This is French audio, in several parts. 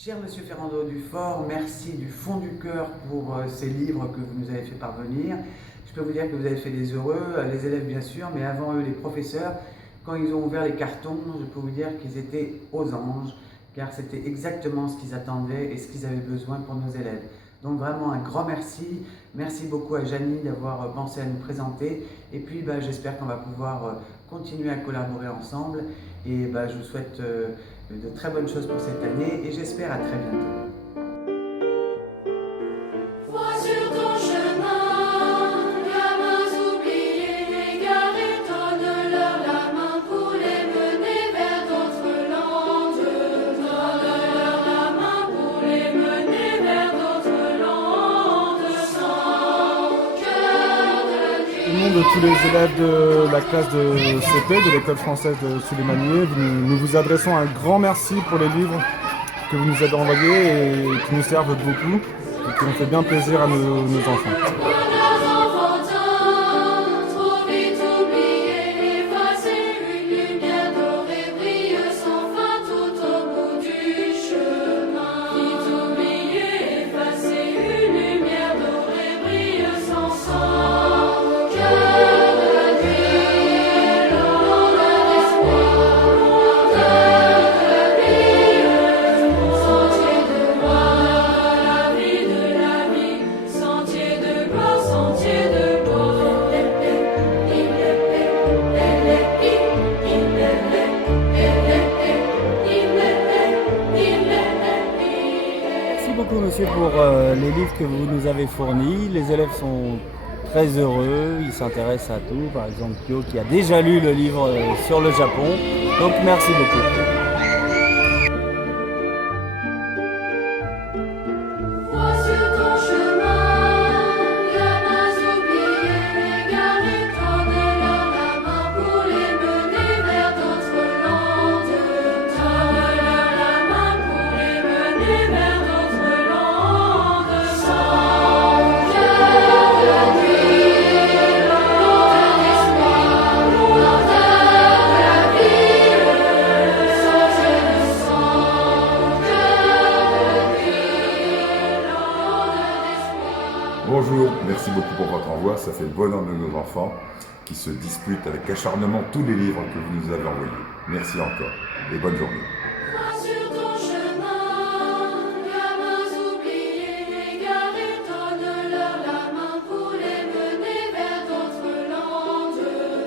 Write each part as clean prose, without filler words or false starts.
Cher Monsieur Ferrando Dufort, merci du fond du cœur pour ces livres que vous nous avez fait parvenir. Je peux vous dire que vous avez fait des heureux, les élèves bien sûr, mais avant eux les professeurs. Quand ils ont ouvert les cartons, je peux vous dire qu'ils étaient aux anges, car c'était exactement ce qu'ils attendaient et ce qu'ils avaient besoin pour nos élèves. Donc vraiment un grand merci. Merci beaucoup à Janie d'avoir pensé à nous présenter. Et puis j'espère qu'on va pouvoir continuer à collaborer ensemble. Et je vous souhaite de très bonnes choses pour cette année et j'espère à très bientôt. Vois sur ton chemin, gamins oubliés, égarés, donne-leur la main pour les mener vers d'autres landes. Donne-leur la main pour les mener vers d'autres landes. Sans cœur de Dieu. Au nom de tous les élèves de la classe de CP de l'école française de Suleymanié, nous vous adressons un grand merci pour les livres que vous nous avez envoyés et qui nous servent beaucoup et qui ont fait bien plaisir à nos enfants. Bonheurs enfantins, trop vite oubliés, effacés, une lumière dorée brille sans fin tout au bout du chemin. Vite oubliés, effacés, une lumière dorée brille sans cœur de Dieu, londe d'espoir, longueur de vie, sentier de gloire, la vie de la vie, sentier de gloire, sentier de gloire. Merci beaucoup monsieur pour les livres que vous nous avez fournis. Les élèves sont très heureux, ils s'intéressent à tout. Par exemple Pio qui a déjà lu le livre sur le Japon. Donc merci beaucoup. Vois sur ton chemin, gamins oubliés, égarés, donne-leur la main pour les mener vers d'autres landes. Donne-leur la main pour les mener vers d'autres landes. Sans cœur de Dieu, longueur d'espoir, longueur de la vie, sentier de sang, cœur de Dieu, longueur d'espoir. Bonjour, merci beaucoup pour votre envoi, ça fait le bonheur de nos enfants qui se disputent avec acharnement tous les livres que vous nous avez envoyés. Merci encore et bonne journée. Vois sur ton chemin, gamins oubliés, égarés, donne-leur la main pour les mener vers d'autres landes.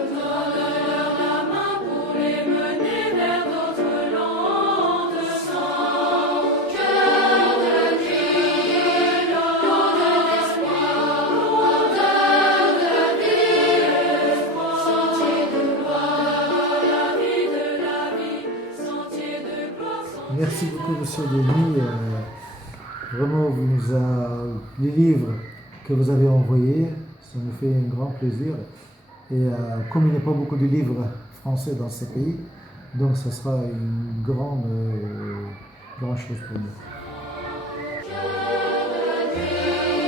Donne-leur la main pour les mener vers d'autres landes. Sans cœur de Dieu, longueur d'espoir, longueur de vie, sentier de gloire, la vie de la vie, sentier de gloire, sentier. Merci beaucoup, Monsieur Denis. Vraiment, les livres que vous avez envoyés, ça nous fait un grand plaisir. Et comme il n'y a pas beaucoup de livres français dans ce pays, donc ce sera une grande chose pour nous. Cœur de Dieu.